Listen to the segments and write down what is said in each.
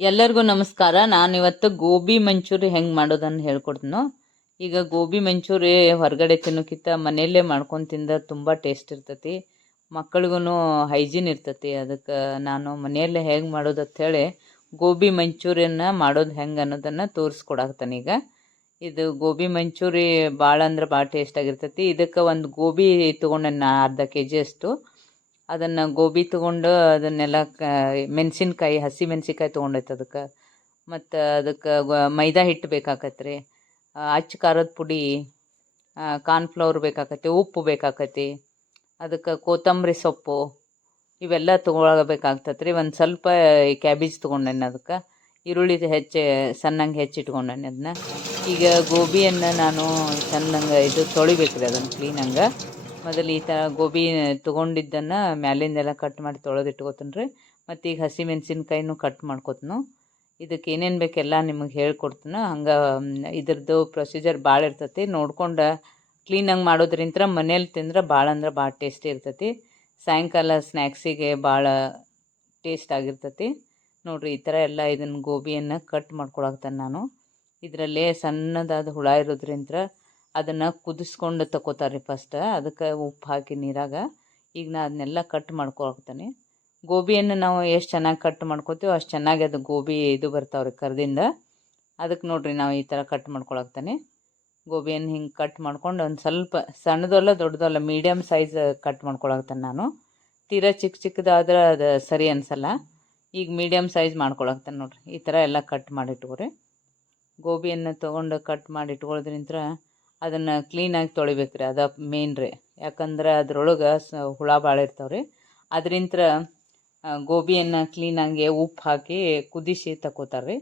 ಎಲ್ಲರಿಗೂ ನಮಸ್ಕಾರ. ನಾನಿವತ್ತು ಗೋಬಿ ಮಂಚೂರಿ ಹೆಂಗೆ ಮಾಡೋದನ್ನು ಹೇಳ್ಕೊಡ್ತೀನೋ. ಈಗ ಗೋಬಿ ಮಂಚೂರಿ ಹೊರಗಡೆ ತಿನ್ನೋಕ್ಕಿಂತ ಮನೆಯಲ್ಲೇ ಮಾಡ್ಕೊಂಡು ತಿಂದ್ರೆ ತುಂಬ ಟೇಸ್ಟ್ ಇರ್ತೈತಿ, ಮಕ್ಕಳಿಗೂ ಹೈಜೀನ್ ಇರ್ತೈತಿ. ಅದಕ್ಕೆ ನಾನು ಮನೆಯಲ್ಲೇ ಹೇಗೆ ಮಾಡೋದು ಅಂಥೇಳಿ ಗೋಬಿ ಮಂಚೂರಿಯನ್ನ ಮಾಡೋದು ಹೆಂಗೆ ಅನ್ನೋದನ್ನು ತೋರಿಸ್ಕೊಡಾಕ್ತಾನೆ. ಈಗ ಇದು ಗೋಬಿ ಮಂಚೂರಿ ಭಾಳ ಅಂದ್ರೆ ಭಾಳ ಟೇಸ್ಟ್ ಆಗಿರ್ತೈತಿ. ಇದಕ್ಕೆ ಒಂದು ಗೋಬಿ ತೊಗೊಂಡೆ ನಾನು ಅರ್ಧ kg ಅಷ್ಟು. ಅದನ್ನು ಗೋಬಿ ತೊಗೊಂಡು ಅದನ್ನೆಲ್ಲ ಮೆಣಸಿನ್ಕಾಯಿ ಹಸಿ ಮೆಣಸಿನ್ಕಾಯಿ ತೊಗೊಂಡೈತೆ ಅದಕ್ಕೆ. ಮತ್ತು ಅದಕ್ಕೆ ಮೈದಾ ಹಿಟ್ಟು ಬೇಕಾಕತ್ತೆ ರೀ, ಅಚ್ಚ ಖಾರದ ಪುಡಿ, ಕಾರ್ನ್ಫ್ಲವರ್ ಬೇಕಾಕತಿ, ಉಪ್ಪು ಬೇಕಾಕತಿ, ಅದಕ್ಕೆ ಕೊತ್ತಂಬರಿ ಸೊಪ್ಪು ಇವೆಲ್ಲ ತೊಗೊಳ್ಬೇಕಾಗ್ತದೆ ರೀ. ಒಂದು ಸ್ವಲ್ಪ ಕ್ಯಾಬೇಜ್ ತೊಗೊಂಡೇನೆ, ಅದಕ್ಕೆ ಈರುಳ್ಳಿ ಸಣ್ಣಂಗೆ ಹೆಚ್ಚಿಟ್ಕೊಂಡೇನೆ ಅದನ್ನ. ಈಗ ಗೋಬಿಯನ್ನು ನಾನು ಸಣ್ಣಂಗೆ ತೊಳಿಬೇಕು ರೀ, ಅದನ್ನು ಕ್ಲೀನಂಗೆ. ಮೊದಲು ಈ ಥರ ಗೋಬಿ ತೊಗೊಂಡಿದ್ದನ್ನು ಮ್ಯಾಲಿಂದೆಲ್ಲ ಕಟ್ ಮಾಡಿ ತೊಳೆದಿಟ್ಕೋತೀನಿ ರೀ. ಮತ್ತು ಈಗ ಹಸಿ ಮೆಣಸಿನ್ಕಾಯಿನೂ ಕಟ್ ಮಾಡ್ಕೊತನು. ಇದಕ್ಕೆ ಏನೇನು ಬೇಕೆಲ್ಲ ನಿಮಗೆ ಹೇಳ್ಕೊಡ್ತೀನಿ. ಹಂಗೆ ಇದ್ರದ್ದು ಪ್ರೊಸೀಜರ್ ಭಾಳ ಇರ್ತೈತಿ. ನೋಡ್ಕೊಂಡು ಕ್ಲೀನಾಗಿ ಮಾಡೋದ್ರಿಂತ ಮನೇಲಿ ತಿಂದ್ರೆ ಭಾಳ ಅಂದ್ರೆ ಭಾಳ ಟೇಸ್ಟಿ ಇರ್ತೈತಿ. ಸಾಯಂಕಾಲ ಸ್ನ್ಯಾಕ್ಸಿಗೆ ಭಾಳ ಟೇಸ್ಟ್ ಆಗಿರ್ತೈತಿ ನೋಡಿರಿ. ಈ ಥರ ಎಲ್ಲ ಇದನ್ನು ಗೋಬಿಯನ್ನು ಕಟ್ ಮಾಡ್ಕೊಳಕ್ತಾನೆ ನಾನು. ಇದರಲ್ಲೇ ಸಣ್ಣದಾದ ಹುಳ ಇರೋದ್ರಿಂತ ಅದನ್ನು ಕುದಿಸ್ಕೊಂಡು ತಗೋತಾರೆ ಫಸ್ಟ್. ಅದಕ್ಕೆ ಉಪ್ಪು ಹಾಕಿ ನೀರಾಗ ಈಗ ನಾ ಅದನ್ನೆಲ್ಲ ಕಟ್ ಮಾಡ್ಕೊಳ್ತಾನೆ. ಗೋಬಿಯನ್ನು ನಾವು ಎಷ್ಟು ಚೆನ್ನಾಗಿ ಕಟ್ ಮಾಡ್ಕೊತೀವೋ ಅಷ್ಟು ಚೆನ್ನಾಗಿ ಅದು ಗೋಬಿ ಬರ್ತಾವ್ರಿ ಕರ್ದಿಂದ. ಅದಕ್ಕೆ ನೋಡಿರಿ ನಾವು ಈ ಥರ ಕಟ್ ಮಾಡ್ಕೊಳಕ್ತಾನೆ. ಗೋಬಿಯನ್ನು ಹಿಂಗೆ ಕಟ್ ಮಾಡ್ಕೊಂಡು ಒಂದು ಸ್ವಲ್ಪ ಸಣ್ಣದಲ್ಲ ದೊಡ್ಡದಲ್ಲ ಮೀಡಿಯಮ್ ಸೈಜ್ ಕಟ್ ಮಾಡ್ಕೊಳಕ್ತಾನೆ ನಾನು. ತೀರಾ ಚಿಕ್ಕದಾದ್ರೆ ಅದು ಸರಿ ಅನಿಸಲ್ಲ. ಈಗ ಮೀಡಿಯಮ್ ಸೈಜ್ ಮಾಡ್ಕೊಳಕ್ತಾನೆ ನೋಡಿರಿ. ಈ ಥರ ಎಲ್ಲ ಕಟ್ ಮಾಡಿಟ್ಕೊರಿ. ಗೋಬಿಯನ್ನು ತೊಗೊಂಡು ಕಟ್ ಮಾಡಿ ಇಟ್ಕೊಳ್ಳೋದ್ರಿಂತ ಅದನ್ನು ಕ್ಲೀನಾಗಿ ತೊಳಿಬೇಕು ರೀ, ಅದು ಮೇನ್ ರೀ. ಯಾಕಂದ್ರೆ ಅದ್ರೊಳಗೆ ಹುಳ ಭಾಳ ಇರ್ತಾವ್ರಿ. ಅದರಿಂತ ಗೋಬಿಯನ್ನು ಕ್ಲೀನಾಗಿ ಉಪ್ಪು ಹಾಕಿ ಕುದಿಸಿ ತಗೋತಾರೆ ರೀ.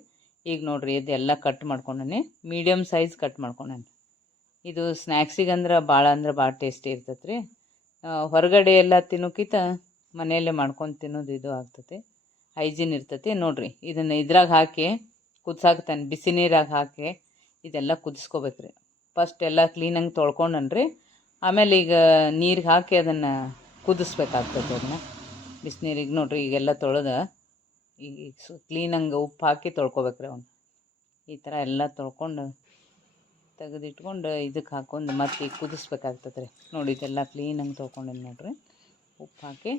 ಈಗ ನೋಡಿರಿ ಇದೆಲ್ಲ ಕಟ್ ಮಾಡ್ಕೊಂಡೇನೆ, ಮೀಡಿಯಮ್ ಸೈಜ್ ಕಟ್ ಮಾಡ್ಕೊಂಡೇನೆ. ಇದು ಸ್ನ್ಯಾಕ್ಸಿಗಂದ್ರೆ ಭಾಳ ಟೇಸ್ಟಿ ಇರ್ತೈತೆ ರೀ. ಹೊರಗಡೆ ಎಲ್ಲ ತಿನ್ನೋಕ್ಕಿಂತ ಮನೆಯಲ್ಲೇ ಮಾಡ್ಕೊಂಡು ತಿನ್ನೋದು ಇದು ಆಗ್ತೈತಿ, ಹೈಜೀನ್ ಇರ್ತೈತಿ. ನೋಡಿರಿ ಇದನ್ನು ಇದ್ರಾಗ ಹಾಕಿ ಕುದಿಸಾಕ್ತಾನೆ, ಬಿಸಿ ನೀರಾಗ ಹಾಕಿ ಇದೆಲ್ಲ ಕುದಿಸ್ಕೋಬೇಕ್ರಿ. ಫಸ್ಟ್ ಎಲ್ಲ ಕ್ಲೀನಾಗಿ ತೊಳ್ಕೊಂಡನ್ರಿ. ಆಮೇಲೆ ಈಗ ನೀರಿಗೆ ಹಾಕಿ ಅದನ್ನು ಕುದಿಸ್ಬೇಕಾಗ್ತದೆ. ಅದನ್ನ ಬಿಸಿನೀರಿಗೆ ನೋಡಿರಿ ಈಗೆಲ್ಲ ತೊಳೆದು ಈಗ ಕ್ಲೀನಂಗೆ ಉಪ್ಪು ಹಾಕಿ ತೊಳ್ಕೊಬೇಕ್ರಿ ಅವನು. ಈ ಥರ ಎಲ್ಲ ತೊಳ್ಕೊಂಡು ತೆಗೆದಿಟ್ಕೊಂಡು ಇದಕ್ಕೆ ಹಾಕೊಂಡು ಮತ್ತೆ ಈಗ ಕುದಿಸ್ಬೇಕಾಗ್ತದೆ ರೀ. ನೋಡಿ ಇದೆಲ್ಲ ಕ್ಲೀನಂಗೆ ತೊಳ್ಕೊಂಡೇನೆ ನೋಡಿರಿ, ಉಪ್ಪು ಹಾಕಿ.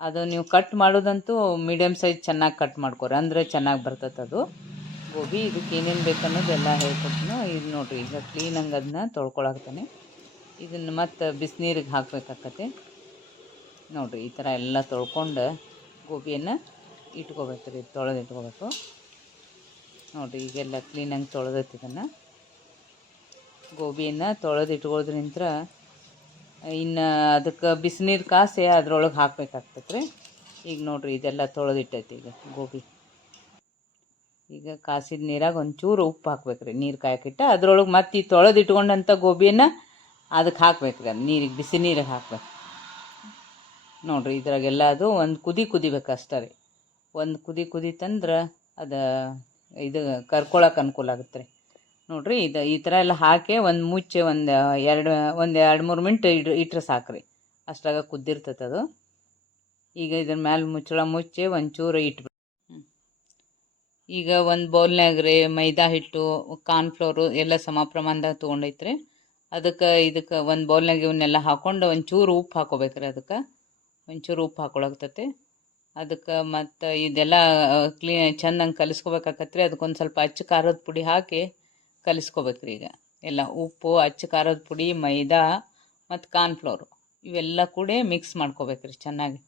ಅದು ನೀವು ಕಟ್ ಮಾಡೋದಂತೂ ಮೀಡಿಯಮ್ ಸೈಜ್ ಚೆನ್ನಾಗಿ ಕಟ್ ಮಾಡ್ಕೊರಿ, ಅಂದರೆ ಚೆನ್ನಾಗಿ ಬರ್ತದೆ ಅದು ಗೋಬಿ. ಇದಕ್ಕೆ ಏನೇನು ಬೇಕನ್ನೋದೆಲ್ಲ ಹೇಳ್ಕೊಡ್ತೀನಿ. ಇದು ನೋಡಿರಿ ಈಗ ಕ್ಲೀನಂಗೆ ಅದನ್ನ ತೊಳ್ಕೊಳಕ್ತಾನೆ. ಇದನ್ನು ಮತ್ತು ಬಿಸಿನೀರಿಗೆ ಹಾಕಬೇಕಾಗತ್ತೆ ನೋಡಿರಿ. ಈ ಥರ ಎಲ್ಲ ತೊಳ್ಕೊಂಡು ಗೋಬಿಯನ್ನು ಇಟ್ಕೋಬೇಕು ರೀ, ತೊಳೆದು ಇಟ್ಕೋಬೇಕು ನೋಡಿರಿ. ಈಗೆಲ್ಲ ಕ್ಲೀನಂಗೆ ತೊಳೆದೈತಿ. ಇದನ್ನು ಗೋಬಿಯನ್ನು ತೊಳೆದು ಇಟ್ಕೊಳ್ಳೋದ್ರಿಂತ ಇನ್ನು ಅದಕ್ಕೆ ಬಿಸಿನೀರು ಕಾಸಿ ಅದ್ರೊಳಗೆ ಹಾಕಬೇಕಾಗ್ತದೆ ರೀ. ಈಗ ನೋಡಿರಿ ಇದೆಲ್ಲ ತೊಳೆದಿಟ್ಟೈತಿ ಈಗ ಗೋಬಿ. ಈಗ ಕಾಸಿದ ನೀರಾಗ ಒಂಚೂರು ಉಪ್ಪು ಹಾಕ್ಬೇಕು ರೀ, ನೀರು ಕಾಯಕ್ಕಿಟ್ಟು ಅದ್ರೊಳಗೆ ಮತ್ತೆ ಈ ತೊಳೆದು ಇಟ್ಕೊಂಡಂಥ ಗೋಬಿಯನ್ನು ಅದಕ್ಕೆ ಹಾಕ್ಬೇಕು ರೀ, ಅದು ನೀರಿಗೆ ಬಿಸಿ ನೀರಿಗೆ ಹಾಕ್ಬೇಕು ನೋಡಿರಿ. ಇದ್ರಾಗೆಲ್ಲ ಅದು ಒಂದು ಕುದಿಬೇಕು ಅಷ್ಟೇ ರೀ. ಒಂದು ಕುದಿತಂದ್ರೆ ಅದು ಇದು ಕರ್ಕೊಳಕ್ಕೆ ಅನುಕೂಲ ಆಗುತ್ತೆ ರೀ. ನೋಡಿರಿ ಈ ಥರ ಎಲ್ಲ ಹಾಕಿ ಒಂದು ಮುಚ್ಚೆ ಒಂದು 2-3 ಮಿನಿಟ್ ಇಟ್ಟರೆ ಸಾಕ್ರಿ, ಅಷ್ಟಾಗ ಕುದ್ದಿರ್ತೈತೆ ಅದು. ಈಗ ಇದ್ರ ಮೇಲೆ ಮುಚ್ಚಳ ಮುಚ್ಚಿ ಒಂಚೂರು ಇಟ್ಬಿಟ್ಟು ಈಗ ಒಂದು ಬೌಲ್ನಾಗ ರೀ ಮೈದಾ ಹಿಟ್ಟು, ಕಾರ್ನ್ಫ್ಲವರು ಎಲ್ಲ ಸಮ ಪ್ರಮಾಣದಾಗ ತೊಗೊಂಡೈತ್ರಿ. ಇದಕ್ಕೆ ಒಂದು ಬೌಲ್ನಾಗ ಇವನ್ನೆಲ್ಲ ಹಾಕ್ಕೊಂಡು ಒಂಚೂರು ಉಪ್ಪು ಹಾಕೋಬೇಕ್ರಿ. ಅದಕ್ಕೆ ಒಂಚೂರು ಉಪ್ಪು ಹಾಕೊಳಕ್ತೈತಿ. ಅದಕ್ಕೆ ಮತ್ತು ಇದೆಲ್ಲ ಚೆಂದಂಗೆ ಕಲಿಸ್ಕೋಬೇಕಾಗತ್ತೆ ರೀ. ಅದಕ್ಕೊಂದು ಸ್ವಲ್ಪ ಅಚ್ಚ ಖಾರದ ಪುಡಿ ಹಾಕಿ ಕಲಿಸ್ಕೋಬೇಕ್ರಿ. ಈಗ ಎಲ್ಲ ಉಪ್ಪು, ಅಚ್ಚ ಖಾರದ ಪುಡಿ, ಮೈದಾ ಮತ್ತು ಕಾರ್ನ್ಫ್ಲವರು ಇವೆಲ್ಲ ಕೂಡ ಮಿಕ್ಸ್ ಮಾಡ್ಕೋಬೇಕ್ರಿ ಚೆನ್ನಾಗಿ.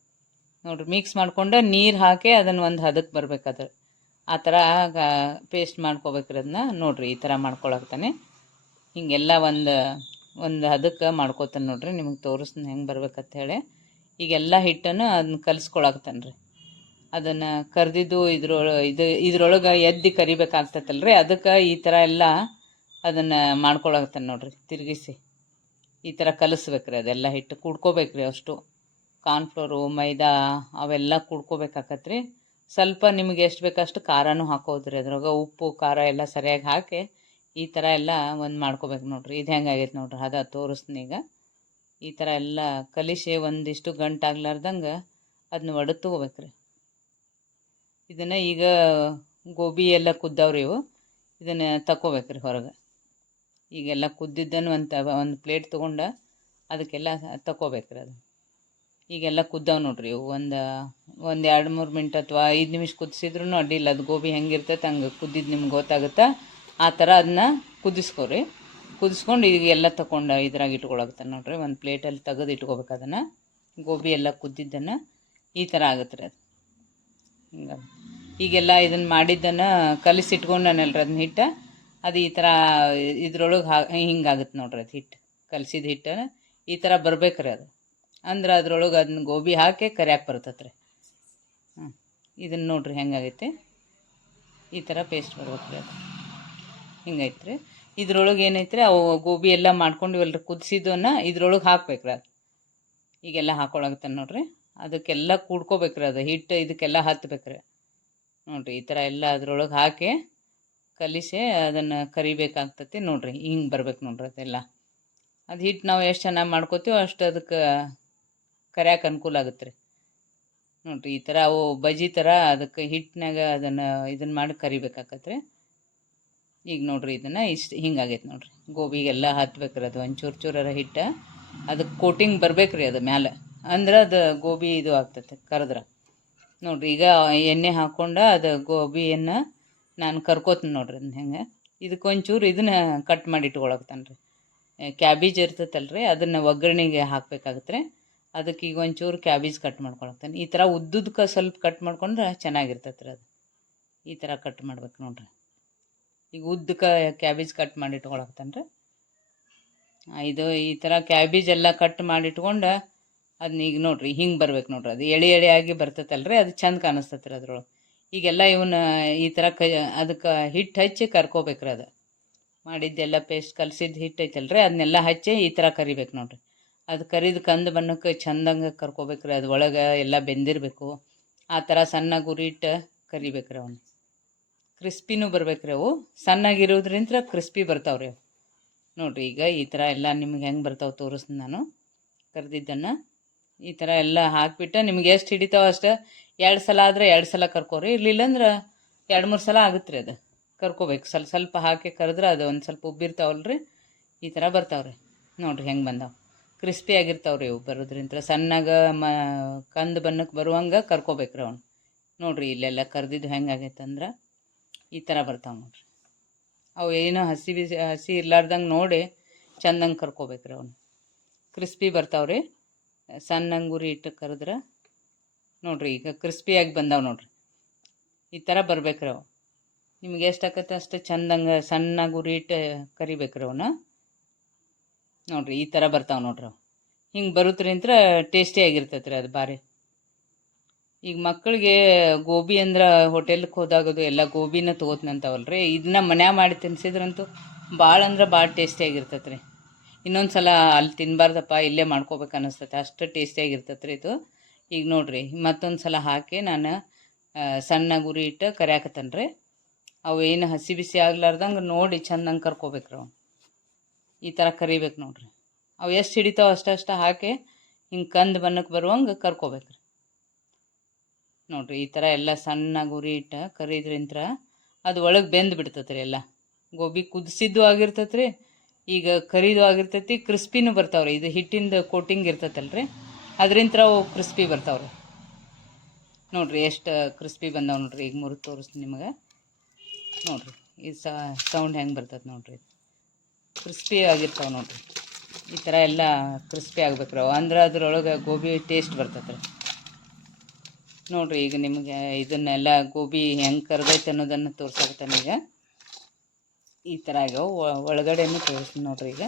ನೋಡಿರಿ ಮಿಕ್ಸ್ ಮಾಡ್ಕೊಂಡು ನೀರು ಹಾಕಿ ಅದನ್ನು ಒಂದು ಹದಕ್ಕೆ ಬರ್ಬೇಕಾದ್ರೆ ಆ ಥರ ಪೇಸ್ಟ್ ಮಾಡ್ಕೋಬೇಕ್ರಿ ಅದನ್ನ. ನೋಡಿರಿ ಈ ಥರ ಮಾಡ್ಕೊಳಕ್ತಾನೆ. ಹೀಗೆಲ್ಲ ಒಂದು ಹದಕ್ಕೆ ಮಾಡ್ಕೋತಾನೆ ನೋಡಿರಿ. ನಿಮಗೆ ತೋರಿಸ್ತೀನಿ ಹೆಂಗೆ ಬರ್ಬೇಕಂತ ಹೇಳಿ. ಈಗೆಲ್ಲ ಹಿಟ್ಟನ್ನು ಅದನ್ನ ಕಲಿಸ್ಕೊಳಕ್ತಾನೆ ರೀ. ಅದನ್ನು ಕರ್ದಿದ್ದು ಇದ್ರೊಳಗೆ ಎದ್ದು ಕರಿಬೇಕಾಗ್ತೈತಲ್ಲ ರೀ, ಅದಕ್ಕೆ ಈ ಥರ ಎಲ್ಲ ಅದನ್ನು ಮಾಡ್ಕೊಳಕ್ತಾನೆ ನೋಡಿರಿ. ತಿರುಗಿಸಿ ಈ ಥರ ಕಲಿಸ್ಬೇಕ್ರಿ. ಅದೆಲ್ಲ ಹಿಟ್ಟು ಕುಡ್ಕೋಬೇಕ್ರಿ. ಅಷ್ಟು ಕಾರ್ನ್ಫ್ಲವರು, ಮೈದಾ ಅವೆಲ್ಲ ಕುಡ್ಕೋಬೇಕಾಗತ್ತೆ ರೀ. ಸ್ವಲ್ಪ ನಿಮಗೆ ಎಷ್ಟು ಬೇಕಷ್ಟು ಖಾರನೂ ಹಾಕೋದ್ರಿ. ಅದ್ರಾಗ ಉಪ್ಪು ಖಾರ ಎಲ್ಲ ಸರಿಯಾಗಿ ಹಾಕಿ ಈ ಥರ ಎಲ್ಲ ಒಂದು ಮಾಡ್ಕೋಬೇಕು ನೋಡಿರಿ. ಇದು ಹೆಂಗಾಗೈತೆ ನೋಡಿರಿ, ಅದ ತೋರಿಸ್ತೀನಿ ಈಗ. ಈ ಥರ ಎಲ್ಲ ಕಲಿಸಿ ಒಂದಿಷ್ಟು ಗಂಟು ಆಗ್ಲಾರ್ದಂಗೆ ಅದನ್ನ ಒಡೆದು ತೊಗೋಬೇಕ್ರಿ. ಇದನ್ನು ಈಗ ಗೋಬಿ ಎಲ್ಲ ಕುದ್ದವ್ರಿ ಇವು, ಇದನ್ನು ತಗೋಬೇಕ್ರಿ ಹೊರಗೆ. ಈಗೆಲ್ಲ ಕುದ್ದಿದ್ದನ್ನು ಒಂದು ಪ್ಲೇಟ್ ತೊಗೊಂಡು ಅದಕ್ಕೆಲ್ಲ ತಗೋಬೇಕ್ರಿ. ಅದು ಈಗೆಲ್ಲ ಕುದ್ದಾವೆ ನೋಡ್ರಿ ಇವು. ಒಂದು 2-3 ಮಿನಿಟ್ ಅಥವಾ 5 ನಿಮಿಷ ಕುದಿಸಿದ್ರೂ ಅಡ್ಡಿಲ್ಲ. ಅದು ಗೋಬಿ ಹೆಂಗಿರ್ತೈತೆ ಹಂಗೆ ಕುದ್ದಿದ್ದು ನಿಮ್ಗೆ ಗೊತ್ತಾಗುತ್ತೆ. ಆ ಥರ ಅದನ್ನ ಕುದಿಸ್ಕೊರಿ. ಕುದಿಸ್ಕೊಂಡು ಈಗ ಎಲ್ಲ ತಗೊಂಡು ಇದ್ರಾಗ ಇಟ್ಕೊಳಕ್ತಾನೆ ನೋಡ್ರಿ. ಒಂದು ಪ್ಲೇಟಲ್ಲಿ ತೆಗೆದು ಇಟ್ಕೋಬೇಕು ಅದನ್ನು. ಗೋಬಿ ಎಲ್ಲ ಕುದ್ದಿದ್ದನ್ನು ಈ ಥರ ಆಗುತ್ತೆ ರೀ ಅದು. ಹಿಂಗೆ ಈಗೆಲ್ಲ ಇದನ್ನು ಮಾಡಿದ್ದನ್ನು ಕಲಿಸಿಟ್ಕೊಂಡನಲ್ರಿ ಅದನ್ನ ಹಿಟ್ಟು. ಅದು ಈ ಥರ ಇದ್ರೊಳಗೆ ಹಿಂಗಾಗುತ್ತೆ ನೋಡ್ರಿ. ಅದು ಹಿಟ್ಟು ಕಲಸಿದ ಹಿಟ್ಟು ಈ ಥರ ಬರ್ಬೇಕ್ರಿ. ಅದು ಅಂದ್ರೆ ಅದ್ರೊಳಗೆ ಅದನ್ನ ಗೋಬಿ ಹಾಕಿ ಕರಿಯಾಕೆ ಬರ್ತೈತೆ ರೀ. ಇದನ್ನು ನೋಡ್ರಿ ಹೆಂಗಾಗೈತೆ. ಈ ಥರ ಪೇಸ್ಟ್ ಬರ್ಬೇಕು ರೀ. ಅದು ಹಿಂಗೈತೆ ರೀ. ಇದ್ರೊಳಗೆ ಏನೈತ್ರಿ, ಅವು ಗೋಬಿ ಎಲ್ಲ ಮಾಡ್ಕೊಂಡಿವಲ್ರಿ ಕುದಿಸಿದ್ದನ್ನ ಇದ್ರೊಳಗೆ ಹಾಕ್ಬೇಕ್ರಿ. ಅದು ಈಗೆಲ್ಲ ಹಾಕೊಳಗತ್ತಾನೆ ನೋಡ್ರಿ. ಅದಕ್ಕೆಲ್ಲ ಕೂಡ್ಕೋಬೇಕ್ರಿ. ಅದು ಹಿಟ್ಟು ಇದಕ್ಕೆಲ್ಲ ಹತ್ಬೇಕ್ರಿ ನೋಡ್ರಿ. ಈ ಥರ ಎಲ್ಲ ಅದ್ರೊಳಗೆ ಹಾಕಿ ಕಲಿಸಿ ಅದನ್ನು ಕರಿಬೇಕಾಗ್ತತಿ ನೋಡ್ರಿ. ಹಿಂಗೆ ಬರ್ಬೇಕು ನೋಡ್ರಿ ಅದೆಲ್ಲ. ಅದು ಹಿಟ್ಟು ನಾವು ಎಷ್ಟು ಚೆನ್ನಾಗಿ ಮಾಡ್ಕೋತೀವೋ ಅಷ್ಟು ಅದಕ್ಕೆ ಕರಿಯಾಕೆ ಅನುಕೂಲ ಆಗುತ್ತೆ ರೀ ನೋಡ್ರಿ. ಈ ಥರ ಅವು ಬಜ್ಜಿ ಥರ ಅದಕ್ಕೆ ಹಿಟ್ಟಿನಾಗ ಇದನ್ನು ಮಾಡಿ ಕರಿಬೇಕಾಗತ್ತೆ ರೀ. ಈಗ ನೋಡ್ರಿ ಇದನ್ನು ಹಿಂಗಾಗೈತೆ ನೋಡ್ರಿ. ಗೋಬಿಗೆಲ್ಲ ಹತ್ಬೇಕ್ರಿ. ಅದು ಒಂಚೂರು ಚೂರರ ಹಿಟ್ಟು ಅದಕ್ಕೆ ಕೋಟಿಂಗ್ ಬರ್ಬೇಕ್ರಿ ಅದು ಮ್ಯಾಲೆ. ಅಂದ್ರೆ ಅದು ಗೋಬಿ ಇದು ಆಗ್ತೈತೆ ಕರೆದ್ರೆ ನೋಡ್ರಿ. ಈಗ ಎಣ್ಣೆ ಹಾಕ್ಕೊಂಡು ಅದು ಗೋಬಿಯನ್ನು ನಾನು ಕರ್ಕೋತೀನಿ ನೋಡ್ರಿ. ಅದನ್ನ ಹೆಂಗೆ ಇದಕ್ಕೊಂಚೂರು ಇದನ್ನ ಕಟ್ ಮಾಡಿ ಇಟ್ಕೊಳಕ್ತಾನೆ ರೀ. ಕ್ಯಾಬೇಜ್ ಇರ್ತೈತಲ್ರಿ, ಅದನ್ನು ಒಗ್ಗರಣೆಗೆ ಹಾಕಬೇಕಾಗತ್ತೆ ರೀ. ಅದಕ್ಕೆ ಈಗ ಒಂಚೂರು ಕ್ಯಾಬೇಜ್ ಕಟ್ ಮಾಡ್ಕೊಳಕ್ತಾನೆ. ಈ ಥರ ಉದ್ದುದಕ್ಕೆ ಸ್ವಲ್ಪ ಕಟ್ ಮಾಡ್ಕೊಂಡ್ರೆ ಚೆನ್ನಾಗಿರ್ತೈತೆ ರೀ. ಅದು ಈ ಥರ ಕಟ್ ಮಾಡ್ಬೇಕು ನೋಡ್ರಿ. ಈಗ ಉದ್ದಕ್ಕೆ ಕ್ಯಾಬೇಜ್ ಕಟ್ ಮಾಡಿ ಇಟ್ಕೊಳಕ್ತಾನೆ ರೀ. ಇದು ಈ ಥರ ಕ್ಯಾಬೇಜ್ ಎಲ್ಲ ಕಟ್ ಮಾಡಿ ಇಟ್ಕೊಂಡು ಅದನ್ನ ಈಗ ನೋಡ್ರಿ ಹಿಂಗೆ ಬರ್ಬೇಕು ನೋಡ್ರಿ. ಅದು ಎಳೆ ಎಳೆಯಾಗಿ ಬರ್ತೈತಲ್ರಿ, ಅದು ಚಂದ ಕಾಣಿಸ್ತೈತೆ ರೀ ಅದ್ರೊಳಗೆ. ಈಗೆಲ್ಲ ಇವನ್ನ ಈ ಥರ ಅದಕ್ಕೆ ಹಿಟ್ಟು ಹಚ್ಚಿ ಕರ್ಕೋಬೇಕ್ರಿ. ಅದು ಮಾಡಿದ್ದೆಲ್ಲ ಪೇಸ್ಟ್ ಕಲಸಿದ್ದು ಹಿಟ್ಟು ಐತಲ್ರಿ, ಅದನ್ನೆಲ್ಲ ಹಚ್ಚಿ ಈ ಥರ ಕರಿಬೇಕು ನೋಡ್ರಿ. ಅದು ಕರಿದು ಕಂದು ಬಣ್ಣಕ್ಕೆ ಚಂದಂಗೆ ಕರ್ಕೋಬೇಕ್ರಿ. ಅದು ಒಳಗೆ ಎಲ್ಲ ಬೆಂದಿರಬೇಕು. ಆ ಥರ ಸಣ್ಣ ಗುರಿ ಇಟ್ಟು ಕರಿಬೇಕ್ರಿ. ಅವನ್ನ ಕ್ರಿಸ್ಪಿನೂ ಬರ್ಬೇಕ್ರಿ. ಅವು ಸಣ್ಣಗಿರೋದ್ರಿಂದ ಕ್ರಿಸ್ಪಿ ಬರ್ತಾವ್ರಿ ಅವು ನೋಡ್ರಿ. ಈಗ ಈ ಥರ ಎಲ್ಲ ನಿಮ್ಗೆ ಹೆಂಗೆ ಬರ್ತಾವೆ ತೋರಿಸ್ತೀನಿ ನಾನು. ಕರೆದಿದ್ದನ್ನು ಈ ಥರ ಎಲ್ಲ ಹಾಕಿಬಿಟ್ಟು ನಿಮ್ಗೆ ಎಷ್ಟು ಹಿಡಿತಾವ ಅಷ್ಟು 2 ಸಲ ಆದರೆ 2 ಸಲ ಕರ್ಕೋರಿ. ಇರ್ಲಿಲ್ಲಂದ್ರೆ 2-3 ಸಲ ಆಗುತ್ತೆ ರೀ. ಅದು ಕರ್ಕೋಬೇಕು. ಸ್ವಲ್ಪ ಸ್ವಲ್ಪ ಹಾಕಿ ಕರೆದ್ರೆ ಅದು ಒಂದು ಸ್ವಲ್ಪ ಉಬ್ಬಿರ್ತಾವಲ್ರಿ, ಈ ಥರ ಬರ್ತಾವ್ರಿ ನೋಡ್ರಿ. ಹೆಂಗೆ ಬಂದಾವೆ ಕ್ರಿಸ್ಪಿ ಆಗಿರ್ತಾವ್ರಿ ಇವು. ಬರೋದ್ರಿಂದ ಸಣ್ಣಗೆ ಕಂದು ಬಣ್ಣಕ್ಕೆ ಬರುವಂಗೆ ಕರ್ಕೋಬೇಕ್ರಿ ಅವ್ನು ನೋಡ್ರಿ. ಇಲ್ಲೆಲ್ಲ ಕರೆದಿದ್ದು ಹೆಂಗಾಗೈತೆ ಅಂದ್ರೆ ಈ ಥರ ಬರ್ತಾವೆ ನೋಡ್ರಿ. ಅವು ಏನೋ ಹಸಿ ಇರ್ಲಾರ್ದಂಗೆ ನೋಡಿ ಚಂದಂಗೆ ಕರ್ಕೋಬೇಕ್ರಿ. ಅವನು ಕ್ರಿಸ್ಪಿ ಬರ್ತಾವ್ರಿ. ಸಣ್ಣ ಗುರಿ ಇಟ್ಟು ಕರೆದ್ರೆ ನೋಡ್ರಿ ಈಗ ಕ್ರಿಸ್ಪಿಯಾಗಿ ಬಂದಾವೆ ನೋಡ್ರಿ. ಈ ಥರ ಬರ್ಬೇಕ್ರಿ ಅವು. ನಿಮ್ಗೆ ಎಷ್ಟು ಆಕತ್ತೆ ಅಷ್ಟು ಚಂದಂಗೆ ಸಣ್ಣ ಗುರಿ ಇಟ್ಟು ಕರಿಬೇಕ್ರಿ ಅವನ್ನ ನೋಡ್ರಿ. ಈ ಥರ ಬರ್ತಾವೆ ನೋಡ್ರಿ. ಅವು ಹಿಂಗೆ ಬರುತ್ತರಿಂತ್ರ ಟೇಸ್ಟಿಯಾಗಿರ್ತೈತೆ ರೀ ಅದು ಭಾರಿ. ಈಗ ಮಕ್ಕಳಿಗೆ ಗೋಬಿ ಅಂದ್ರೆ ಹೋಟೆಲ್ಗೆ ಹೋದಾಗದು ಎಲ್ಲ ಗೋಬಿನ ತೊಗೋತಂತವಲ್ರಿ. ಇದನ್ನ ಮನ್ಯಾಗ ಮಾಡಿ ತಿನ್ಸಿದ್ರಂತೂ ಭಾಳ ಅಂದ್ರೆ ಭಾಳ ಟೇಸ್ಟಿಯಾಗಿರ್ತೈತೆ ರೀ. ಇನ್ನೊಂದು ಸಲ ಅಲ್ಲಿ ತಿನ್ನಬಾರ್ದಪ್ಪ ಇಲ್ಲೇ ಮಾಡ್ಕೋಬೇಕು ಅನ್ನಿಸ್ತೈತೆ, ಅಷ್ಟು ಟೇಸ್ಟಿಯಾಗಿರ್ತೈತೆ ರೀ ಇದು. ಈಗ ನೋಡ್ರಿ ಮತ್ತೊಂದು ಸಲ ಹಾಕಿ ನಾನು ಸಣ್ಣ ಗುರಿ ಇಟ್ಟು ಕರಿಯಾಕತ್ತೇನೆ ರೀ. ಅವು ಏನು ಹಸಿ ಬಿಸಿ ಆಗ್ಲಾರ್ದಂಗೆ ನೋಡಿ ಚಂದಂಗೆ ಕರ್ಕೋಬೇಕ್ರಿ. ಅವು ಈ ಥರ ಕರಿಬೇಕು ನೋಡ್ರಿ. ಅವು ಎಷ್ಟು ಹಿಡಿತಾವೆ ಅಷ್ಟು ಹಾಕಿ ಹಿಂಗೆ ಕಂದು ಬಣ್ಣಕ್ಕೆ ಬರುವಂಗೆ ಕರ್ಕೋಬೇಕ್ರಿ ನೋಡ್ರಿ. ಈ ಥರ ಎಲ್ಲ ಸಣ್ಣ ಗುರಿ ಇಟ್ಟು ಕರಿದ್ರಿಂತ್ರ ಅದು ಒಳಗೆ ಬೆಂದು ಬಿಡ್ತೈತೆ ರೀ. ಎಲ್ಲ ಗೋಬಿ ಕುದಿಸಿದ್ದು ಆಗಿರ್ತೈತೆ ರೀ, ಈಗ ಕರಿದು ಆಗಿರ್ತೈತಿ, ಕ್ರಿಸ್ಪಿನೂ ಬರ್ತಾವ್ರಿ. ಇದು ಹಿಟ್ಟಿಂದ ಕೋಟಿಂಗ್ ಇರ್ತೈತಲ್ರಿ, ಅದರಿಂತ್ರ ಅವು ಕ್ರಿಸ್ಪಿ ಬರ್ತಾವ್ರಿ ನೋಡ್ರಿ. ಎಷ್ಟು ಕ್ರಿಸ್ಪಿ ಬಂದಾವೆ ನೋಡ್ರಿ. ಈಗ ಮುರಿದು ತೋರಿಸ್ತೀನಿ ನಿಮಗೆ ನೋಡ್ರಿ. ಈ ಸೌಂಡ್ ಹೆಂಗೆ ಬರ್ತೈತೆ ನೋಡ್ರಿ. ಕ್ರಿಸ್ಪಿ ಆಗಿರ್ತಾವೆ ನೋಡ್ರಿ. ಈ ಥರ ಎಲ್ಲ ಕ್ರಿಸ್ಪಿ ಆಗ್ಬೇಕ್ರಿ ಅವು, ಅಂದ್ರೆ ಅದ್ರೊಳಗೆ ಗೋಬಿ ಟೇಸ್ಟ್ ಬರ್ತೈತೆ ರೀ ನೋಡ್ರಿ. ಈಗ ನಿಮಗೆ ಇದನ್ನೆಲ್ಲ ಗೋಬಿ ಹೆಂಗೆ ಕರ್ದೈತೆ ಅನ್ನೋದನ್ನು ತೋರ್ಸಾಕತ್ತಾನೆ. ಈಗ ಈ ಥರ ಆಗ್ಯಾವ. ಒಳಗಡೆನೂ ತೋರಿಸ್ತೀನಿ ನೋಡ್ರಿ. ಈಗ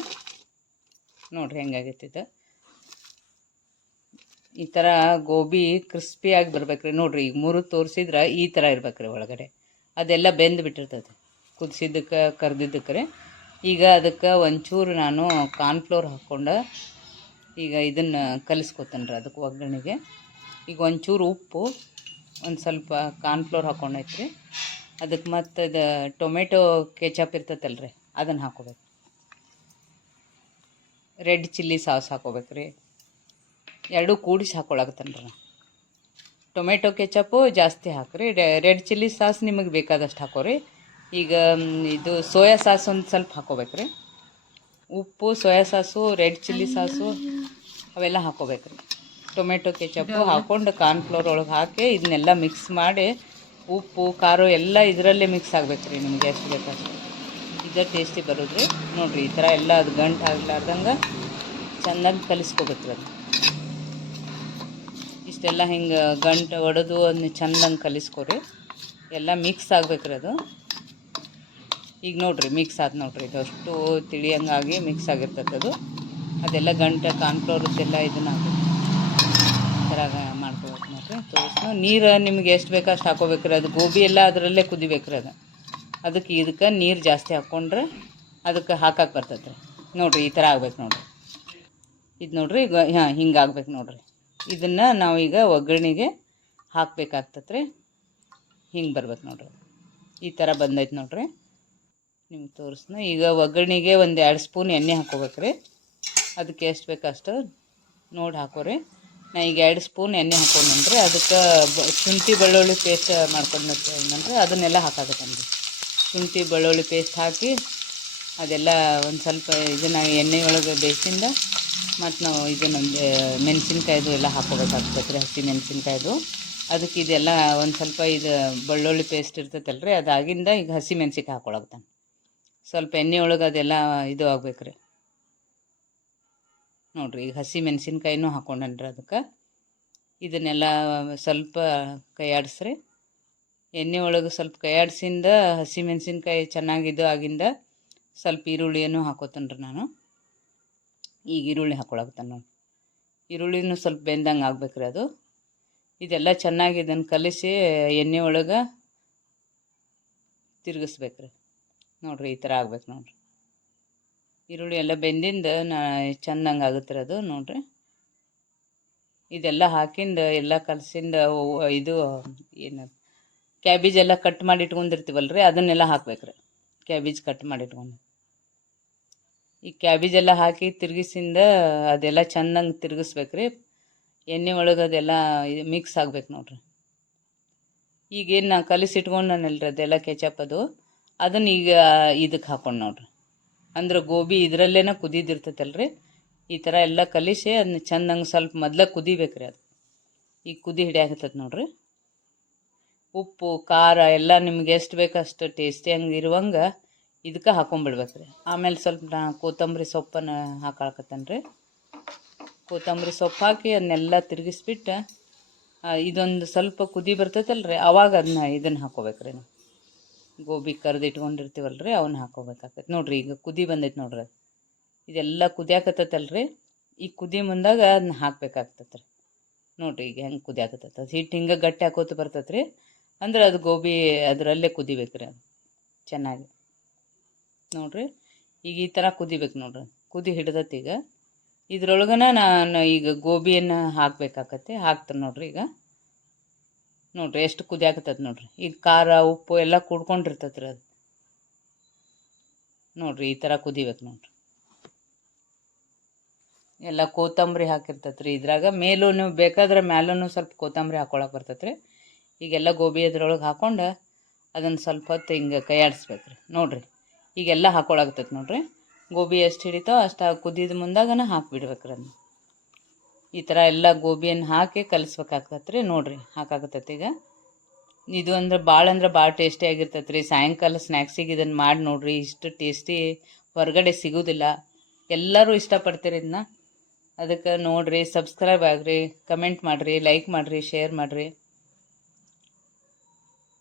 ನೋಡ್ರಿ ಹೆಂಗಾಗೈತೆ ಇದು. ಈ ಥರ ಗೋಬಿ ಕ್ರಿಸ್ಪಿಯಾಗಿ ಬರ್ಬೇಕ್ರಿ ನೋಡ್ರಿ. ಈಗ ಮುರಿದು ತೋರಿಸಿದ್ರೆ ಈ ಥರ ಇರ್ಬೇಕ್ರಿ ಒಳಗಡೆ. ಅದೆಲ್ಲ ಬೆಂದು ಬಿಟ್ಟಿರ್ತೈತೆ ಕುದಿಸಿದ್ದಕ್ಕೆ ಕರ್ದಿದ್ದಕ್ಕೆ ರೀ. ಈಗ ಅದಕ್ಕೆ ಒಂಚೂರು ನಾನು ಕಾರ್ನ್ಫ್ಲೋರ್ ಹಾಕ್ಕೊಂಡು ಈಗ ಇದನ್ನು ಕಲಿಸ್ಕೊತೇನೆ ರೀ ಅದಕ್ಕೆ ಒಗ್ಗರಣೆಗೆ. ಈಗ ಒಂಚೂರು ಉಪ್ಪು, ಒಂದು ಸ್ವಲ್ಪ ಕಾರ್ನ್ಫ್ಲೋರ್ ಹಾಕ್ಕೊಂಡೈತ್ರಿ. ಅದಕ್ಕೆ ಮತ್ತು ಇದು ಟೊಮೆಟೊ ಕೆಚಪ್ ಇರ್ತೈತಲ್ರಿ, ಅದನ್ನು ಹಾಕ್ಕೋಬೇಕು. ರೆಡ್ ಚಿಲ್ಲಿ ಸಾಸ್ ಹಾಕ್ಕೋಬೇಕು ರೀ. ಎರಡೂ ಕೂಡಿಸಿ ಹಾಕ್ಕೊಳಕತ್ತೇನೆ ರೀ. ಟೊಮೆಟೊ ಕೆಚಪ್ಪು ಜಾಸ್ತಿ ಹಾಕ್ರಿ. ರೆಡ್ ಚಿಲ್ಲಿ ಸಾಸ್ ನಿಮಗೆ ಬೇಕಾದಷ್ಟು ಹಾಕೋರಿ. ಈಗ ಇದು ಸೋಯಾ ಸಾಸ್ ಒಂದು ಸ್ವಲ್ಪ ಹಾಕೋಬೇಕ್ರಿ. ಉಪ್ಪು, soya sauce, red chilli sauce ಅವೆಲ್ಲ ಹಾಕೋಬೇಕ್ರಿ. ಟೊಮೆಟೊ ಕೆಚಪ್ಪು ಹಾಕ್ಕೊಂಡು ಕಾರ್ನ್ಫ್ಲೋರ್ ಒಳಗೆ ಹಾಕಿ ಇದನ್ನೆಲ್ಲ ಮಿಕ್ಸ್ ಮಾಡಿ, ಉಪ್ಪು ಖಾರ ಎಲ್ಲ ಇದರಲ್ಲೇ ಮಿಕ್ಸ್ ಆಗ್ಬೇಕ್ರಿ. ನಿಮ್ಗೆ ಎಷ್ಟು ಬೇಕಷ್ಟು ಇದೇ ಟೇಸ್ಟಿ ಬರೋದ್ರಿ. ನೋಡಿರಿ ಈ ಥರ ಎಲ್ಲ ಅದು ಗಂಟು ಆಗ್ಲಾರ್ದಂಗೆ ಚೆನ್ನಾಗಿ ಕಲಿಸ್ಕೋಬೇಕ್ರಿ. ಅದು ಇಷ್ಟೆಲ್ಲ ಹಿಂಗೆ ಗಂಟು ಒಡೆದು ಅದನ್ನ ಚೆಂದಂಗೆ ಕಲಿಸ್ಕೊರಿ. ಎಲ್ಲ ಮಿಕ್ಸ್ ಆಗ್ಬೇಕ್ರಿ ಅದು. ಈಗ ನೋಡಿರಿ ಮಿಕ್ಸ್ ಆದ ನೋಡಿರಿ, ಇದು ಅಷ್ಟು ತಿಳಿಯಂಗಾಗಿ ಮಿಕ್ಸ್ ಆಗಿರ್ತದೆ ಅದು. ಅದೆಲ್ಲ ಗಂಟೆ ಕಾರ್ನ್ಫ್ಲೋರ್ದೆಲ್ಲ ಇದನ್ನ ಈ ಥರ ಮಾಡ್ಕೋಬೇಕು ನೋಡಿರಿ. ತೋರಿಸ್ನು ನೀರು ನಿಮ್ಗೆ ಎಷ್ಟು ಬೇಕೋ ಅಷ್ಟು ಹಾಕೋಬೇಕ್ರಿ. ಅದು ಗೋಬಿ ಎಲ್ಲ ಅದರಲ್ಲೇ ಕುದಿಬೇಕ್ರಿ. ಅದಕ್ಕೆ ಇದಕ್ಕೆ ನೀರು ಜಾಸ್ತಿ ಹಾಕ್ಕೊಂಡ್ರೆ ಅದಕ್ಕೆ ಹಾಕಕ್ಕೆ ಬರ್ತೈತೆ ರೀ. ನೋಡಿರಿ ಈ ಥರ ಆಗ್ಬೇಕು ನೋಡಿರಿ. ಇದು ನೋಡಿರಿ ಈಗ ಹಿಂಗೆ ಆಗ್ಬೇಕು ನೋಡಿರಿ. ಇದನ್ನು ನಾವೀಗ ಒಗ್ಗರಣೆಗೆ ಹಾಕಬೇಕಾಗ್ತದೆ ರೀ. ಹಿಂಗೆ ಬರ್ಬೇಕು ನೋಡಿರಿ. ಈ ಥರ ಬಂದೈತೆ ನೋಡಿರಿ. ನಿಮ್ಗೆ ತೋರಿಸ್ನ ಈಗ ಒಗ್ಗರಣೆಗೆ ಒಂದು 2 ಸ್ಪೂನ್ ಎಣ್ಣೆ ಹಾಕೋಬೇಕ್ರಿ. ಅದಕ್ಕೆ ಎಷ್ಟು ಬೇಕು ಅಷ್ಟು ನೋಡಿ ಹಾಕೋರಿ. ನಾ ಈಗ 2 ಸ್ಪೂನ್ ಎಣ್ಣೆ ಹಾಕೊಂಡ್ರಿ. ಅದಕ್ಕೆ ಶುಂಠಿ ಬೆಳ್ಳುಳ್ಳಿ ಪೇಸ್ಟ್ ಮಾಡ್ಕೊಂಡ್ರಿ ಅದನ್ನೆಲ್ಲ ಹಾಕಾಕತ್ತನ್ರಿ. ಶುಂಠಿ ಬೆಳ್ಳುಳ್ಳಿ ಪೇಸ್ಟ್ ಹಾಕಿ ಅದೆಲ್ಲ ಒಂದು ಸ್ವಲ್ಪ ಇದನ್ನು ಎಣ್ಣೆ ಒಳಗೆ ಬೇಯಿಸಿಂದ ಮತ್ತು ನಾವು ಇದನ್ನೊಂದು ಮೆಣಸಿನ್ಕಾಯ್ದು ಎಲ್ಲ ಹಾಕೋಬೇಕಾಗ್ತದೆ ರೀ. ಹಸಿ ಮೆಣಸಿನ್ಕಾಯ್ದು ಅದಕ್ಕೆ ಇದೆಲ್ಲ ಒಂದು ಸ್ವಲ್ಪ ಇದು ಬೆಳ್ಳುಳ್ಳಿ ಪೇಸ್ಟ್ ಇರ್ತೈತಲ್ರಿ, ಅದಾಗಿಂದ ಈಗ ಹಸಿ ಮೆಣ್ಸಿನ್ಕಾಯಿ ಹಾಕೊಳಕ್ತಾನೆ. ಸ್ವಲ್ಪ ಎಣ್ಣೆ ಒಳಗೆ ಅದೆಲ್ಲ ಇದು ಆಗ್ಬೇಕ್ರಿ. ನೋಡಿರಿ ಈಗ ಹಸಿ ಮೆಣಸಿನ್ಕಾಯಿನೂ ಹಾಕೊಂಡನ್ರಿ. ಅದಕ್ಕೆ ಇದನ್ನೆಲ್ಲ ಸ್ವಲ್ಪ ಕೈಯಾಡಿಸ್ರಿ. ಎಣ್ಣೆ ಒಳಗೆ ಸ್ವಲ್ಪ ಕೈಯಾಡಿಸಿಂದ ಹಸಿ ಮೆಣಸಿನ್ಕಾಯಿ ಚೆನ್ನಾಗಿದ್ದು ಆಗಿಂದ ಸ್ವಲ್ಪ ಈರುಳ್ಳಿಯನ್ನು ಹಾಕೋತೇನೆ ರೀ ನಾನು. ಈಗ ಈರುಳ್ಳಿ ಹಾಕೊಳಕ್ತಾನೆ ನೋಡಿ. ಈರುಳ್ಳಿನೂ ಸ್ವಲ್ಪ ಬೆಂದಂಗೆ ಆಗ್ಬೇಕ್ರಿ ಅದು. ಇದೆಲ್ಲ ಚೆನ್ನಾಗಿ ಇದನ್ನು ಕಲಿಸಿ ಎಣ್ಣೆ ಒಳಗೆ ತಿರುಗಿಸ್ಬೇಕ್ರಿ. ನೋಡಿರಿ ಈ ಥರ ಆಗ್ಬೇಕು ನೋಡಿರಿ. ಈರುಳ್ಳಿ ಎಲ್ಲ ಬೆಂದಿಂದ ಚೆಂದಂಗೆ ಆಗುತ್ತೆ ಅದು ನೋಡಿರಿ. ಇದೆಲ್ಲ ಹಾಕಿಂದ ಎಲ್ಲ ಕಲಸಿಂದ ಇದು ಏನು ಕ್ಯಾಬೇಜ್ ಎಲ್ಲ ಕಟ್ ಮಾಡಿ ಇಟ್ಕೊಂಡಿರ್ತೀವಲ್ರಿ, ಅದನ್ನೆಲ್ಲ ಹಾಕ್ಬೇಕ್ರಿ. ಕ್ಯಾಬೇಜ್ ಕಟ್ ಮಾಡಿ ಇಟ್ಕೊಂಡು ಈ ಕ್ಯಾಬೇಜ್ ಎಲ್ಲ ಹಾಕಿ ತಿರುಗಿಸಿಂದ ಅದೆಲ್ಲ ಚೆಂದಂಗೆ ತಿರುಗಿಸ್ಬೇಕ್ರಿ. ಎಣ್ಣೆ ಒಳಗೆ ಅದೆಲ್ಲ ಮಿಕ್ಸ್ ಆಗ್ಬೇಕು ನೋಡಿರಿ. ಈಗೇನು ನಾ ಕಲಿಸಿಟ್ಕೊಂಡನಲ್ರಿ ಅದೆಲ್ಲ ಕೆಚಪ್ ಅದನ್ನು ಈಗ ಇದಕ್ಕೆ ಹಾಕೊಂಡು ನೋಡಿರಿ. ಅಂದ್ರೆ ಗೋಬಿ ಇದರಲ್ಲೇ ಕುದಿದಿರ್ತೈತಲ್ರಿ. ಈ ಥರ ಎಲ್ಲ ಕಲಿಸಿ ಅದನ್ನ ಚೆಂದಂಗೆ ಸ್ವಲ್ಪ ಮೊದಲೇ ಕುದಿಬೇಕ್ರಿ. ಅದು ಈಗ ಕುದಿ ಹಿಡಿಯಾಕತ್ತದ ನೋಡಿರಿ. ಉಪ್ಪು ಖಾರ ಎಲ್ಲ ನಿಮ್ಗೆ ಎಷ್ಟು ಬೇಕು ಅಷ್ಟು ಟೇಸ್ಟಿ ಹಂಗೆ ಇರುವಂಗೆ ಇದಕ್ಕೆ ಹಾಕೊಂಡ್ಬಿಡ್ಬೇಕ್ರಿ. ಆಮೇಲೆ ಸ್ವಲ್ಪ ಕೊತ್ತಂಬರಿ ಸೊಪ್ಪನ್ನು ಹಾಕಾಕತ್ತೇನೆ ರೀ. ಕೊತ್ತಂಬರಿ ಸೊಪ್ಪು ಹಾಕಿ ಅದನ್ನೆಲ್ಲ ತಿರುಗಿಸ್ಬಿಟ್ಟು ಇದೊಂದು ಸ್ವಲ್ಪ ಕುದಿ ಬರ್ತೈತಲ್ರಿ, ಆವಾಗ ಇದನ್ನು ಹಾಕೋಬೇಕ್ರಿ. ನಾವು ಗೋಬಿ ಕರ್ದು ಇಟ್ಕೊಂಡಿರ್ತೀವಲ್ರಿ ಅವನ್ನ ಹಾಕೋಬೇಕಾಗತ್ತೆ ನೋಡಿರಿ. ಈಗ ಕುದಿ ಬಂದೈತೆ ನೋಡ್ರಿ. ಅದು ಇದೆಲ್ಲ ಕುದಿಯಾಕತ್ತಲ್ರಿ. ಈ ಕುದಿ ಮುಂದಾಗ ಅದನ್ನ ಹಾಕ್ಬೇಕಾಗ್ತದೆ ರೀ. ನೋಡಿರಿ ಈಗ ಹೆಂಗೆ ಕುದಿಯಾಕತ್ತೈತೆ. ಅದು ಹಿಟ್ಟು ಹಿಂಗೆ ಗಟ್ಟಿ ಹಾಕೋತ ಬರ್ತೈತೆ ರೀ. ಅಂದ್ರೆ ಅದು ಗೋಬಿ ಅದರಲ್ಲೇ ಕುದಿಬೇಕ್ರಿ. ಅದು ಚೆನ್ನಾಗಿ ನೋಡಿರಿ. ಈಗ ಈ ಥರ ಕುದಿಬೇಕು ನೋಡ್ರಿ. ಕುದಿ ಹಿಡ್ದೈತೆ. ಈಗ ಇದ್ರೊಳಗನ ನಾನು ಈಗ ಗೋಬಿಯನ್ನು ಹಾಕಬೇಕಾಗತ್ತೆ. ಹಾಕ್ತೇನೆ ನೋಡಿರಿ. ಈಗ ನೋಡಿರಿ ಎಷ್ಟು ಕುದಿಯಾಕತ್ತದ ನೋಡಿರಿ. ಈಗ ಖಾರ ಉಪ್ಪು ಎಲ್ಲ ಕುಡ್ಕೊಂಡಿರ್ತೈತೆ ರೀ. ಅದು ನೋಡಿರಿ ಈ ಥರ ಕುದಿಬೇಕು ನೋಡಿರಿ. ಎಲ್ಲ ಕೊತ್ತಂಬರಿ ಹಾಕಿರ್ತೈತೆ ರೀ ಇದ್ರಾಗ. ಮೇಲೂ ನೀವು ಬೇಕಾದ್ರೆ ಮ್ಯಾಲೂ ಸ್ವಲ್ಪ ಕೊತ್ತಂಬರಿ ಹಾಕೊಳಕ್ಕೆ ಬರ್ತೈತೆ ರೀ. ಈಗೆಲ್ಲ ಗೋಬಿ ಅದ್ರೊಳಗೆ ಹಾಕ್ಕೊಂಡು ಅದನ್ನು ಸ್ವಲ್ಪ ಹೊತ್ತು ಹಿಂಗೆ ಕೈಯಾಡಿಸ್ಬೇಕು ರೀ. ನೋಡಿರಿ ಈಗೆಲ್ಲ ಹಾಕೊಳಾಗ್ತೈತೆ ನೋಡಿರಿ. ಗೋಬಿ ಎಷ್ಟು ಹಿಡಿತೋ ಅಷ್ಟು ಕುದಿದ ಮುಂದಾಗನ ಹಾಕಿಬಿಡ್ಬೇಕ್ರಿ. ಅದನ್ನ ಈ ಥರ ಎಲ್ಲ ಗೋಬಿಯನ್ನು ಹಾಕಿ ಕಲಿಸ್ಬೇಕಾಗ್ತೈತೆ ರೀ. ನೋಡಿರಿ ಹಾಕಾಕತ್ತೈತೆ ಈಗ. ಇದು ಅಂದ್ರೆ ಭಾಳ ಟೇಸ್ಟಿ ಆಗಿರ್ತೈತೆ ರೀ. ಸಾಯಂಕಾಲ ಸ್ನ್ಯಾಕ್ಸಿಗೆ ಇದನ್ನು ಮಾಡಿ ನೋಡಿರಿ. ಇಷ್ಟು ಟೇಸ್ಟಿ ಹೊರಗಡೆ ಸಿಗೋದಿಲ್ಲ. ಎಲ್ಲರೂ ಇಷ್ಟಪಡ್ತೀರಿ ಇದನ್ನ. ಅದಕ್ಕೆ ನೋಡಿರಿ, ಸಬ್ಸ್ಕ್ರೈಬ್ ಆಗಿರಿ, ಕಮೆಂಟ್ ಮಾಡಿರಿ, ಲೈಕ್ ಮಾಡಿರಿ, ಶೇರ್ ಮಾಡಿರಿ.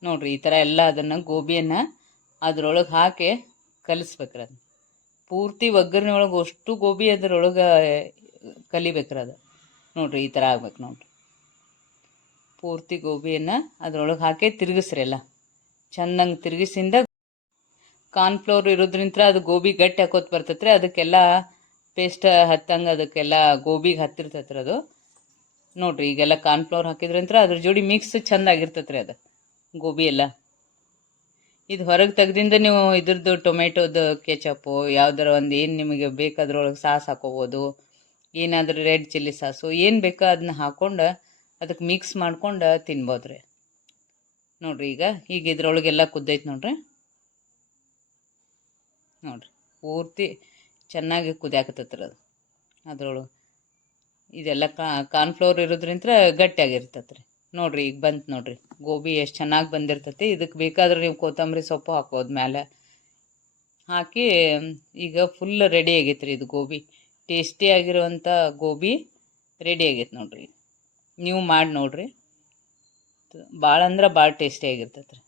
ನೋಡಿರಿ ಈ ಥರ ಎಲ್ಲ ಅದನ್ನು ಗೋಬಿಯನ್ನು ಅದ್ರೊಳಗೆ ಹಾಕಿ ಕಲಿಸ್ಬೇಕ್ರಿ. ಅದು ಪೂರ್ತಿ ಒಗ್ಗರಣೆ ಒಳಗೆ ಅಷ್ಟು ಗೋಬಿ ಅದ್ರೊಳಗೆ ಕಲಿಬೇಕ್ರಿ. ಅದು ನೋಡಿರಿ ಈ ಥರ ಆಗ್ಬೇಕು ನೋಡಿರಿ. ಪೂರ್ತಿ ಗೋಬಿಯನ್ನು ಅದ್ರೊಳಗೆ ಹಾಕಿ ತಿರುಗಿಸ್ರಿ. ಎಲ್ಲ ಚೆಂದಂಗೆ ತಿರುಗಿಸಿಂದ ಕಾರ್ನ್ಫ್ಲೋರ್ ಇರೋದ್ರಿಂತ ಅದು ಗೋಬಿ ಗಟ್ಟಿ ಹಾಕೋತ ಬರ್ತೈತೆ ರೀ. ಅದಕ್ಕೆಲ್ಲ ಪೇಸ್ಟ್ ಹತ್ತಂಗೆ ಅದಕ್ಕೆಲ್ಲ ಗೋಬಿಗೆ ಹತ್ತಿರ್ತೈತೆ ರೀ. ಅದು ನೋಡಿರಿ ಈಗೆಲ್ಲ ಕಾರ್ನ್ಫ್ಲೋರ್ ಹಾಕಿದ್ರಂತ್ರ ಅದ್ರ ಜೋಡಿ ಮಿಕ್ಸ್ ಚೆಂದಾಗಿರ್ತೈತೆ ರೀ. ಅದು ಗೋಬಿ ಎಲ್ಲ ಇದು ಹೊರಗೆ ತೆಗ್ದಿಂದ ನೀವು ಇದ್ರದ್ದು ಟೊಮೆಟೊದು ಕೆಚಪ್ಪು ಯಾವ್ದಾರ ಒಂದು ಏನು ನಿಮಗೆ ಬೇಕಾದ್ರೊಳಗೆ ಸಾಸ್ ಹಾಕೋಬೋದು. ಏನಾದರೂ ರೆಡ್ ಚಿಲ್ಲಿ ಸಾಸು ಏನು ಬೇಕೋ ಅದನ್ನ ಹಾಕ್ಕೊಂಡು ಅದಕ್ಕೆ ಮಿಕ್ಸ್ ಮಾಡ್ಕೊಂಡು ತಿನ್ಬೋದು ರೀ. ನೋಡಿರಿ ಈಗ ಇದ್ರೊಳಗೆಲ್ಲ ಕುದ್ದೈತೆ ನೋಡಿರಿ. ನೋಡಿರಿ ಪೂರ್ತಿ ಚೆನ್ನಾಗಿ ಕುದಿಯಾಕತ್ತೈತ್ರಿ ಅದು. ಅದ್ರೊಳಗೆ ಇದೆಲ್ಲ ಕಾರ್ನ್ಫ್ಲೋರ್ ಇರೋದ್ರಿಂತ ಗಟ್ಟಿಯಾಗಿರ್ತೈತೆ ರೀ. ನೋಡಿರಿ ಈಗ ಬಂತು ನೋಡಿರಿ, ಗೋಬಿ ಎಷ್ಟು ಚೆನ್ನಾಗಿ ಬಂದಿರ್ತೈತಿ. ಇದಕ್ಕೆ ಬೇಕಾದ್ರೆ ನೀವು ಕೊತ್ತಂಬರಿ ಸೊಪ್ಪು ಹಾಕ್ಬೋದು ಮೇಲೆ. ಹಾಕಿ ಈಗ ಫುಲ್ ರೆಡಿ ಆಗೈತೆ ರೀ ಇದು ಗೋಬಿ. ಟೇಸ್ಟಿಯಾಗಿರುವಂಥ ಗೋಬಿ ರೆಡಿ ಆಗೈತೆ ನೋಡಿರಿ. ನೀವು ಮಾಡಿ ನೋಡಿರಿ, ಭಾಳ ಅಂದ್ರೆ ಭಾಳ ಟೇಸ್ಟಿಯಾಗಿರ್ತೈತೆ ರೀ.